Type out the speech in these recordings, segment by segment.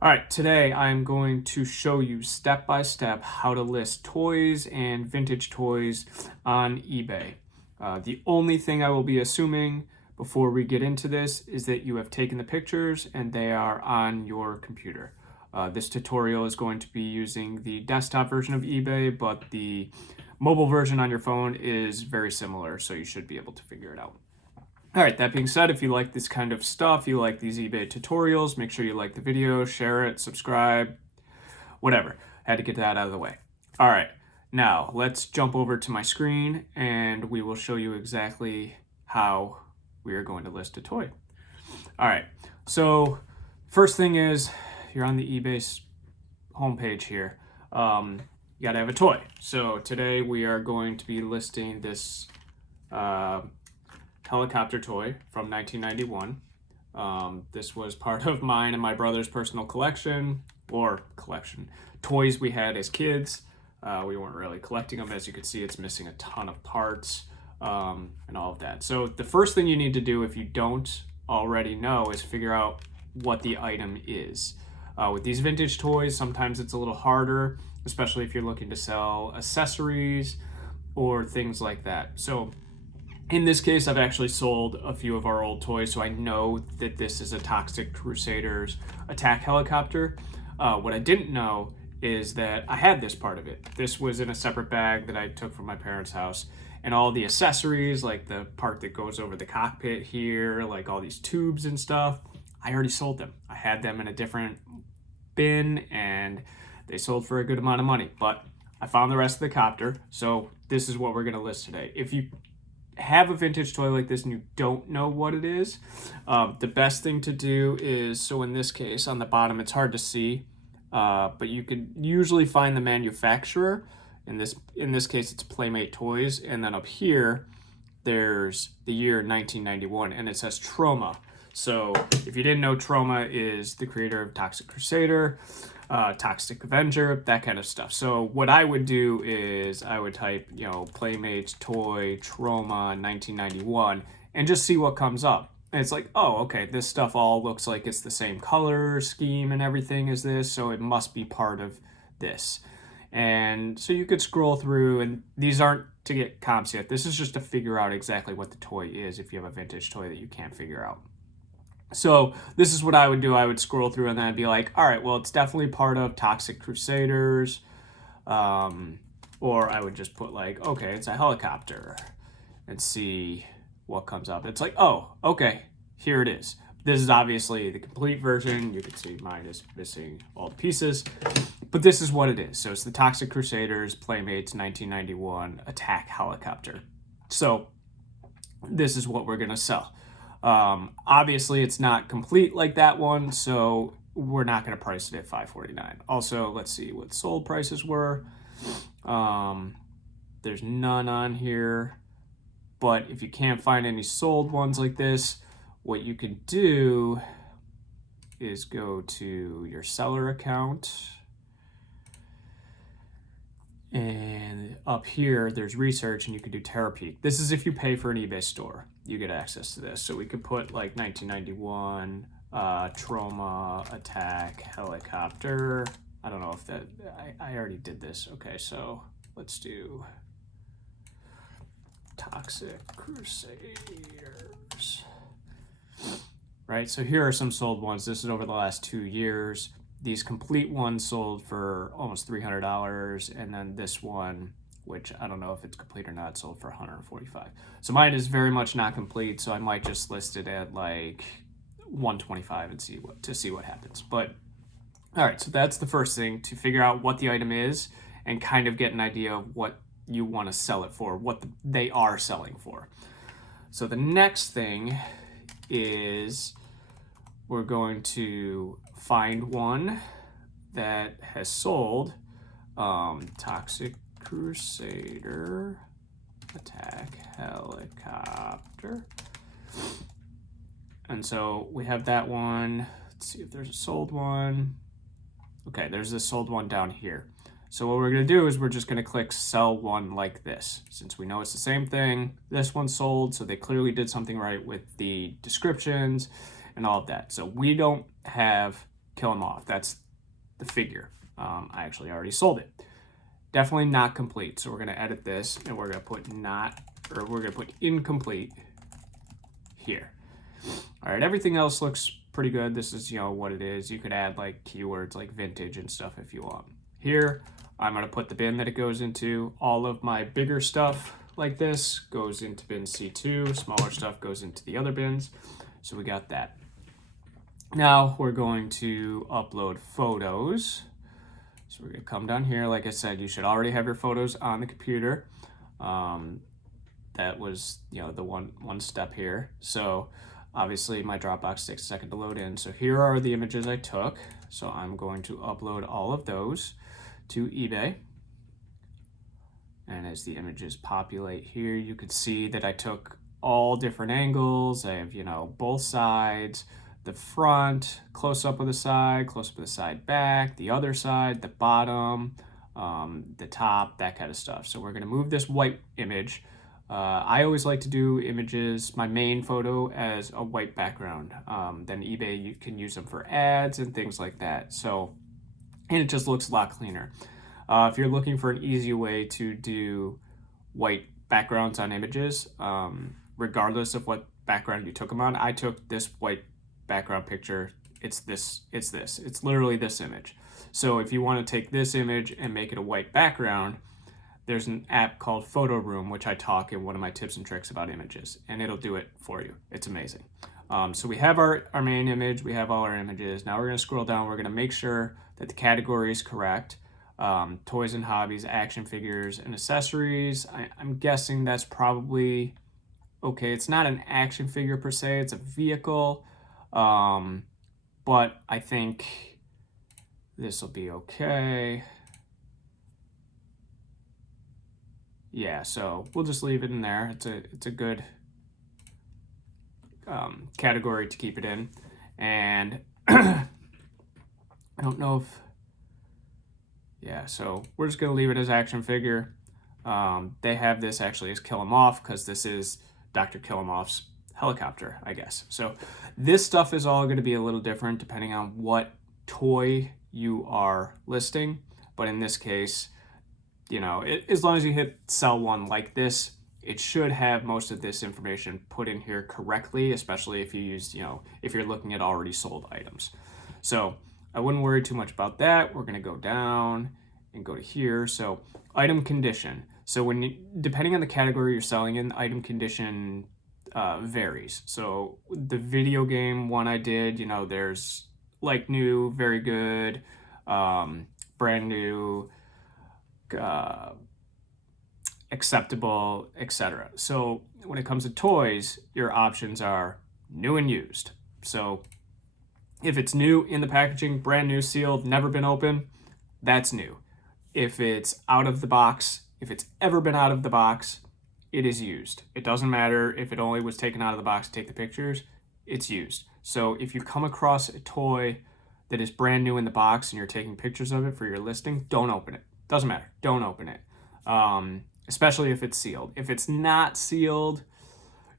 All right, today I'm going to show you step by step how to list toys and vintage toys on eBay. The only thing I will be assuming before we get into this is that you have taken the pictures and they are on your computer. This tutorial is going to be using the desktop version of eBay, but the mobile version on your phone is very similar, so you should be able to figure it out. All right, that being said, if you like this kind of stuff, you like these eBay tutorials, make sure you like the video, share it, subscribe, whatever. Had to get that out of the way. All right, now let's jump over to my screen and we will show you exactly how we are going to list a toy. All right, so first thing is you're on the eBay homepage here. You gotta have a toy. So today we are going to be listing this helicopter toy from 1991. This was part of mine and my brother's personal collection, toys we had as kids. We weren't really collecting them. As you can see, it's missing a ton of parts and all of that. So the first thing you need to do, if you don't already know, is figure out what the item is. With these vintage toys, sometimes it's a little harder, especially if you're looking to sell accessories or things like that. So in this case, I've actually sold a few of our old toys, so I know that this is a Toxic Crusaders attack helicopter. What I didn't know is that I had this part of it. This was in a separate bag that I took from my parents' house, and all the accessories, like the part that goes over the cockpit here, like all these tubes and stuff, I already sold them. I had them in a different bin, and they sold for a good amount of money, but I found the rest of the copter, so this is what we're gonna list today. If you have a vintage toy like this and you don't know what it is, the best thing to do is, so in this case on the bottom it's hard to see, but you could usually find the manufacturer. In this case it's Playmate Toys, and then up here there's the year 1991 and it says Troma. So if you didn't know, Troma is the creator of Toxic Crusader, Toxic Avenger, that kind of stuff. So what I would do is I would type, Playmates Toy Troma 1991 and just see what comes up. And it's like, oh, okay, this stuff all looks like it's the same color scheme and everything as this, so it must be part of this. And so you could scroll through, and these aren't to get comps yet. This is just to figure out exactly what the toy is if you have a vintage toy that you can't figure out. So this is what I would do. I would scroll through and then I'd be like, all right, well, it's definitely part of Toxic Crusaders. Or I would just put like, okay, it's a helicopter, and see what comes up. It's like, oh, okay, here it is. This is obviously the complete version. You can see mine is missing all the pieces, but this is what it is. So it's the Toxic Crusaders Playmates 1991 attack helicopter. So this is what we're gonna sell. Obviously it's not complete like that one, so we're not going to price it at $549. Also, let's see what sold prices were. There's none on here, but if you can't find any sold ones like this, what you can do is go to your seller account, and up here there's research, and you can do Terapeak. This is if you pay for an eBay store, you get access to this. So we could put like 1991 Troma attack helicopter. I don't know if that, I already did this. Okay, so let's do Toxic Crusaders. Right, so here are some sold ones. This is over the last 2 years. These complete ones sold for almost $300, and then this one, which I don't know if it's complete or not, sold for $145. So mine is very much not complete, so I might just list it at like $125 and see what happens. But all right, so that's the first thing, to figure out what the item is and kind of get an idea of what you want to sell it for, what they are selling for. So the next thing is we're going to find one that has sold Toxic Crusader attack helicopter. And so we have that one. Let's see if there's a sold one. Okay, there's this sold one down here. So what we're gonna do is we're just gonna click sell one like this. Since we know it's the same thing, this one's sold, so they clearly did something right with the descriptions and all of that. So we don't have kill him off. That's the figure. I actually already sold it. Definitely not complete. So we're going to edit this and we're going to put we're going to put incomplete here. All right, everything else looks pretty good. This is, what it is. You could add like keywords like vintage and stuff if you want. Here, I'm going to put the bin that it goes into. All of my bigger stuff like this goes into bin C2. Smaller stuff goes into the other bins. So we got that. Now we're going to upload photos. So we're going to come down here. Like I said, you should already have your photos on the computer. That was, the one step here. So obviously my Dropbox takes a second to load in. So here are the images I took. So I'm going to upload all of those to eBay. And as the images populate here, you could see that I took all different angles. I have, both sides, the front, close up of the side back, the other side, the bottom, the top, that kind of stuff. So we're going to move this white image. I always like to do images, my main photo, as a white background. Then eBay, you can use them for ads and things like that. So, and it just looks a lot cleaner. If you're looking for an easy way to do white backgrounds on images, regardless of what background you took them on, I took this white background picture. It's literally this image. So if you want to take this image and make it a white background, there's an app called Photo Room, which I talk in one of my tips and tricks about images, and it'll do it for you. It's amazing. So we have our main image, we have all our images. Now we're going to scroll down. We're going to make sure that the category is correct. Toys and hobbies, action figures, and accessories. I'm guessing that's probably okay. It's not an action figure per se, it's a vehicle. But I think this will be okay. Yeah, so we'll just leave it in there. It's a good category to keep it in. And I don't know if, yeah, so we're just going to leave it as action figure. They have this actually as Kill 'Em Off because this is Dr. Kill 'Em Off's helicopter, I guess. So this stuff is all going to be a little different depending on what toy you are listing. But in this case, as long as you hit sell one like this, it should have most of this information put in here correctly, especially if you use, if you're looking at already sold items. So I wouldn't worry too much about that. We're going to go down and go to here. So item condition. So depending on the category you're selling in, item condition varies. So the video game one I did, there's like new, very good, brand new, acceptable, etc. So when it comes to toys, your options are new and used. So if it's new in the packaging, brand new, sealed, never been open, that's new. If it's out of the box, if it's ever been out of the box, it is used. It doesn't matter if it only was taken out of the box to take the pictures, it's used. So if you come across a toy that is brand new in the box and you're taking pictures of it for your listing, don't open it. Doesn't matter. Don't open it. Especially if it's sealed. If it's not sealed,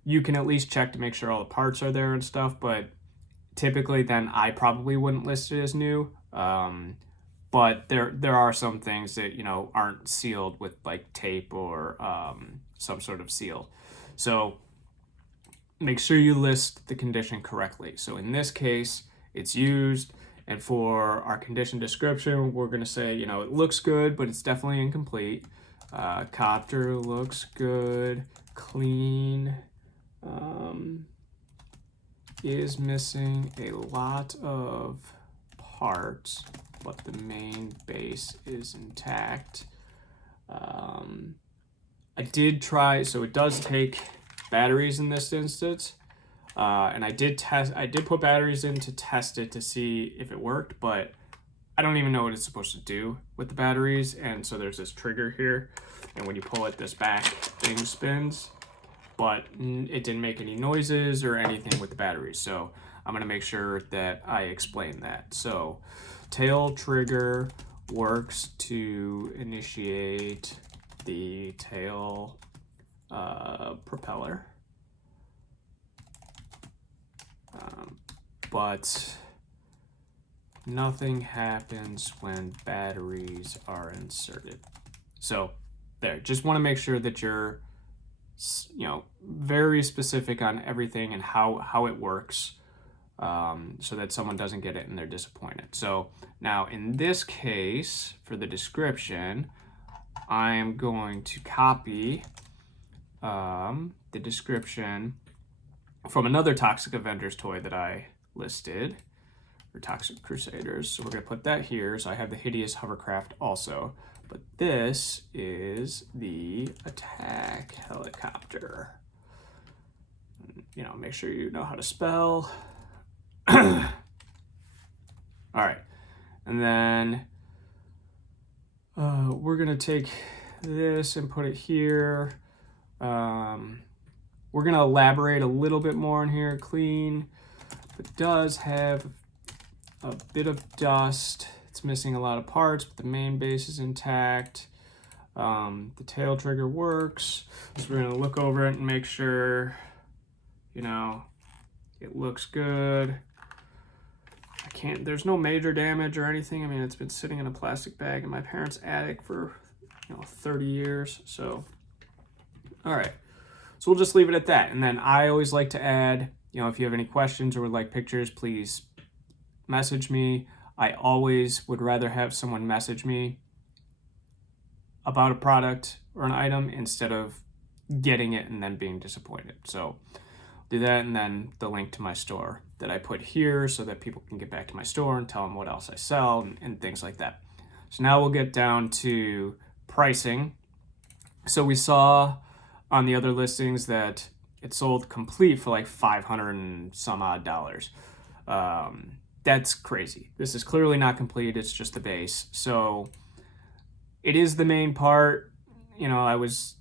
you can at least check to make sure all the parts are there and stuff, but typically then I probably wouldn't list it as new. But there are some things that, aren't sealed with like tape or some sort of seal. So make sure you list the condition correctly. So in this case, it's used. And for our condition description, we're going to say, it looks good, but it's definitely incomplete. Copter looks good, clean, is missing a lot of parts, but the main base is intact. I did try, so it does take batteries in this instance. And I did put batteries in to test it to see if it worked, but I don't even know what it's supposed to do with the batteries. And so there's this trigger here, and when you pull it, this back thing spins, but it didn't make any noises or anything with the batteries. So I'm gonna make sure that I explain that. So tail trigger works to initiate the tail propeller. But nothing happens when batteries are inserted. So there, just want to make sure that you're, very specific on everything and how it works, so that someone doesn't get it and they're disappointed. So now in this case, for the description, I am going to copy the description from another Toxic Avengers toy that I listed, or Toxic Crusaders. So we're going to put that here. So I have the Hideous Hovercraft also. But this is the Attack Helicopter. Make sure you know how to spell. All right. And then we're going to take this and put it here. We're going to elaborate a little bit more in here. Clean. It does have a bit of dust. It's missing a lot of parts, but the main base is intact. The tail trigger works. So we're going to look over it and make sure, it looks good. There's no major damage or anything. I mean, it's been sitting in a plastic bag in my parents' attic for, 30 years. So, all right. So we'll just leave it at that. And then I always like to add, if you have any questions or would like pictures, please message me. I always would rather have someone message me about a product or an item instead of getting it and then being disappointed. So do that, and then the link to my store that I put here so that people can get back to my store and tell them what else I sell and things like that. So now we'll get down to pricing. So we saw on the other listings that it sold complete for like $500 and some odd dollars. That's crazy. This is clearly not complete. It's just the base. So it is the main part. I was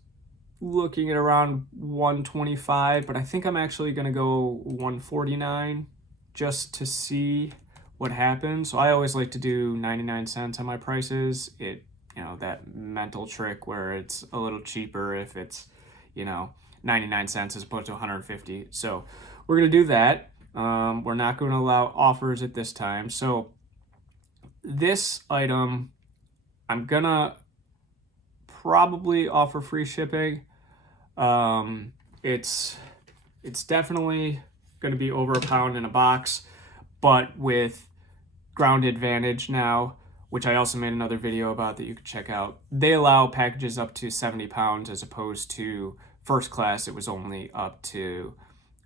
looking at around $125, but I think I'm actually going to go $149 just to see what happens. So I always like to do 99 cents on my prices. That mental trick where it's a little cheaper if it's, 99 cents as opposed to 150. So we're going to do that. We're not going to allow offers at this time. So this item, I'm going to probably offer free shipping. It's definitely going to be over £1 in a box, but with Ground Advantage now, which I also made another video about that you can check out, they allow packages up to 70 pounds as opposed to first class. It was only up to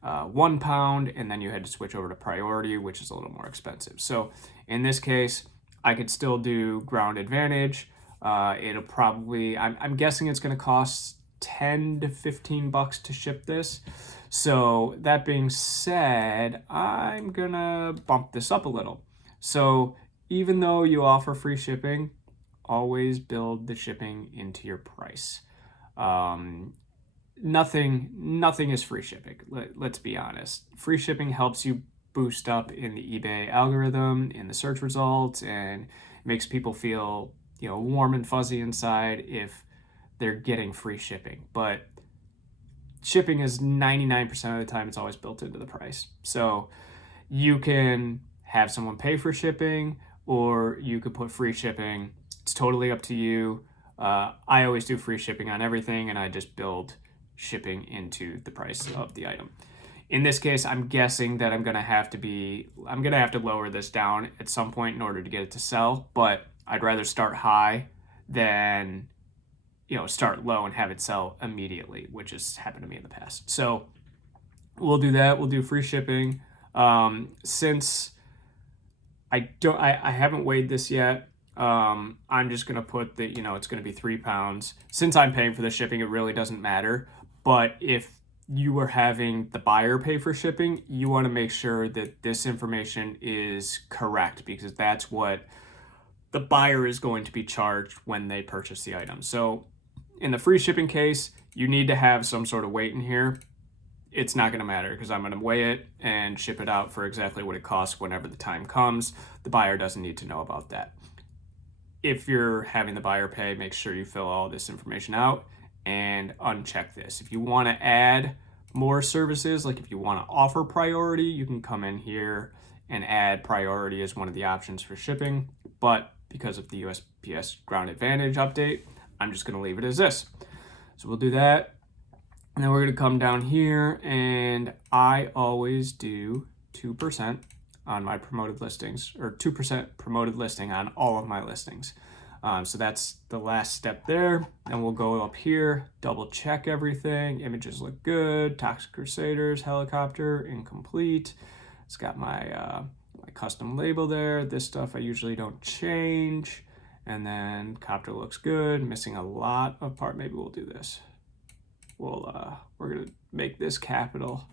£1, and then you had to switch over to priority, which is a little more expensive. So in this case, I could still do Ground Advantage. It'll probably, I'm guessing it's going to cost $10 to $15 to ship this. So that being said, I'm going to bump this up a little. So even though you offer free shipping, always build the shipping into your price. Nothing is free shipping. Let's be honest. Free shipping helps you boost up in the eBay algorithm, in the search results, and makes people feel, warm and fuzzy inside if they're getting free shipping. But shipping is 99% of the time, it's always built into the price. So you can have someone pay for shipping, or you could put free shipping. It's totally up to you. I always do free shipping on everything, and I just build shipping into the price of the item. In this case, I'm guessing that I'm gonna have to lower this down at some point in order to get it to sell, but I'd rather start high than start low and have it sell immediately, which has happened to me in the past. So we'll do that. We'll do free shipping. Since I haven't weighed this yet, I'm just gonna put that it's gonna be £3. Since I'm paying for the shipping, it really doesn't matter. But if you are having the buyer pay for shipping, you want to make sure that this information is correct, because that's what the buyer is going to be charged when they purchase the item. So in the free shipping case, you need to have some sort of weight in here. It's not going to matter because I'm going to weigh it and ship it out for exactly what it costs whenever the time comes. The buyer doesn't need to know about that. If you're having the buyer pay, make sure you fill all this information out and uncheck this. If you want to add more services, like if you want to offer priority, you can come in here and add priority as one of the options for shipping, but because of the USPS Ground Advantage update, I'm just going to leave it as this. So we'll do that. And then we're going to come down here, and I always do 2% on my promoted listings, or 2% promoted listing on all of my listings. So that's the last step there. And we'll go up here, double check everything. Images look good. Toxic Crusaders, helicopter, incomplete. It's got my custom label there. This stuff I usually don't change. And then copter looks good. Missing a lot of part. Maybe we'll do this. We're gonna make this capital,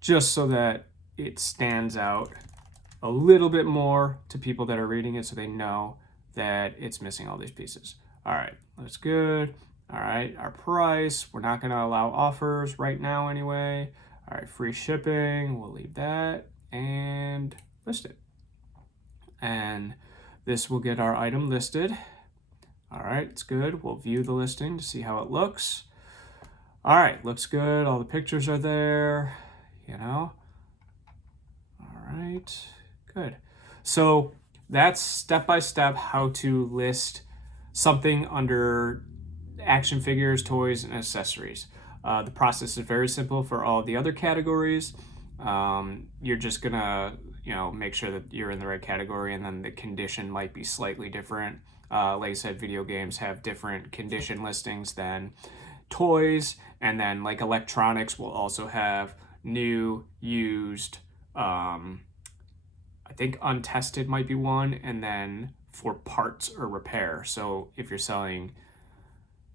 just so that it stands out a little bit more to people that are reading it, so they know that it's missing all these pieces. All right, that's good. All right, our price, we're not gonna allow offers right now anyway. All right, free shipping, we'll leave that and list it. And this will get our item listed. All right, it's good. We'll view the listing to see how it looks. All right, looks good. All the pictures are there, you know. All right, good. So that's step-by-step how to list something under action figures, toys, and accessories. The process is very simple for all the other categories. You're just gonna, make sure that you're in the right category, and then the condition might be slightly different. Like I said, video games have different condition listings than toys, and then like electronics will also have new, used, I think untested might be one, and then for parts or repair. So if you're selling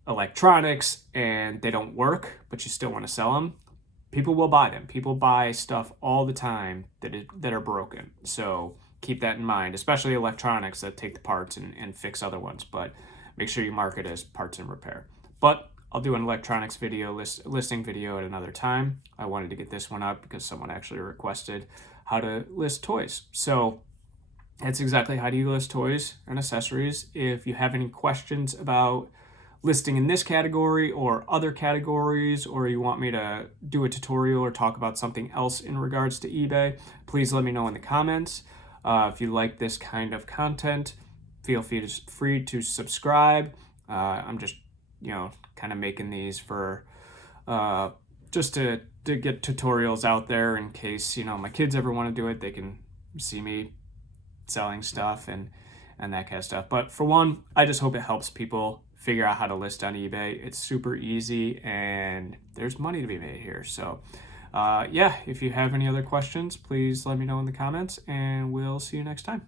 electronics and they don't work, but you still want to sell them, people will buy them. People buy stuff all the time that are broken. So keep that in mind, especially electronics that take the parts and fix other ones, but make sure you mark it as parts and repair. But I'll do an electronics video, listing video at another time. I wanted to get this one up because someone actually requested how to list toys. So that's exactly how do you list toys and accessories. If you have any questions about listing in this category or other categories, or you want me to do a tutorial or talk about something else in regards to eBay, please let me know in the comments. If you like this kind of content, feel free to subscribe. I'm just, kind of making these for just to get tutorials out there in case, my kids ever want to do it. They can see me selling stuff and that kind of stuff. But for one, I just hope it helps people figure out how to list on eBay. It's super easy and there's money to be made here. So if you have any other questions, please let me know in the comments, and we'll see you next time.